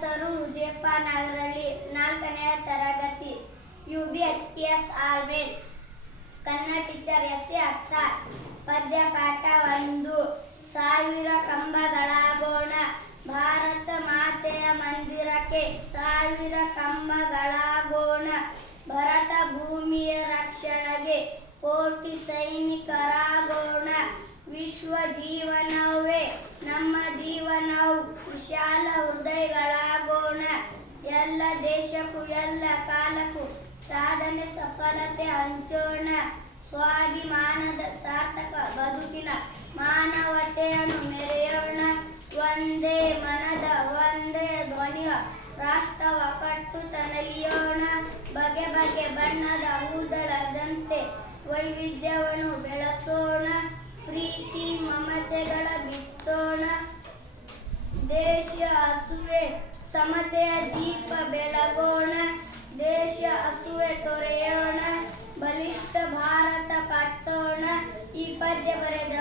ಹೆಸರು ಜೆಫಾ ನಾಗರಳ್ಳಿ, 4ನೇ ತರಗತಿ, UBHPS Alwel. Kannada teacher S A Akhtar. ಪದ್ಯ ಪಾಠ 1. 1000 ಕಂಬಗಳಾಗೋಣ ಭಾರತ ಮಾತೆಯ ಮಂದಿರಕ್ಕೆ, 1000 ಕಂಬಗಳಾಗೋಣ ಭರತ ಭೂಮಿಯ ರಕ್ಷಣೆಗೆ, ಕೋಟಿ ಸೈನಿಕರಾಗೋಣ. ವಿಶ್ವ ಜೀವನವೇ ನಮ್ಮ ಜೀವನವು, ವಿಶಾಲ ಹೃದಯಗಳಾಗೋಣ. ಎಲ್ಲ ದೇಶಕ್ಕೂ ಎಲ್ಲ ಕಾಲಕ್ಕೂ ಸಾಧನೆ ಸಫಲತೆ ಹಂಚೋಣ. ಸ್ವಾಭಿಮಾನದ ಸಾರ್ಥಕ ಬದುಕಿನ ಮಾನವತೆಯನ್ನು ಮೆರೆಯೋಣ. ಒಂದೇ ಮನದ ಒಂದೇ ಧ್ವನಿಯ ರಾಷ್ಟ್ರವ ಕಟ್ಟುತ್ತ ನಲಿಯೋಣ. ಬಗೆ ಬಗೆ ಬಣ್ಣದ ಹೂದಳದಂತೆ ವೈವಿಧ್ಯವನ್ನು ಬೆಳೆಸೋಣ. ಪ್ರೀತಿ ಮಮತೆಗಳ ಬಿತ್ತೋಣ. ದೇಶ ಹಸುವೆ ಸಮತೆಯ ದೀಪ ಬೆಳಗೋಣ. ದೇಶ ಹಸುವೆ ತೊರೆಯೋಣ. ಬಲಿಷ್ಠ ಭಾರತ ಕಟ್ಟೋಣ. ಈ ಪದ್ಯ ಬರೆದ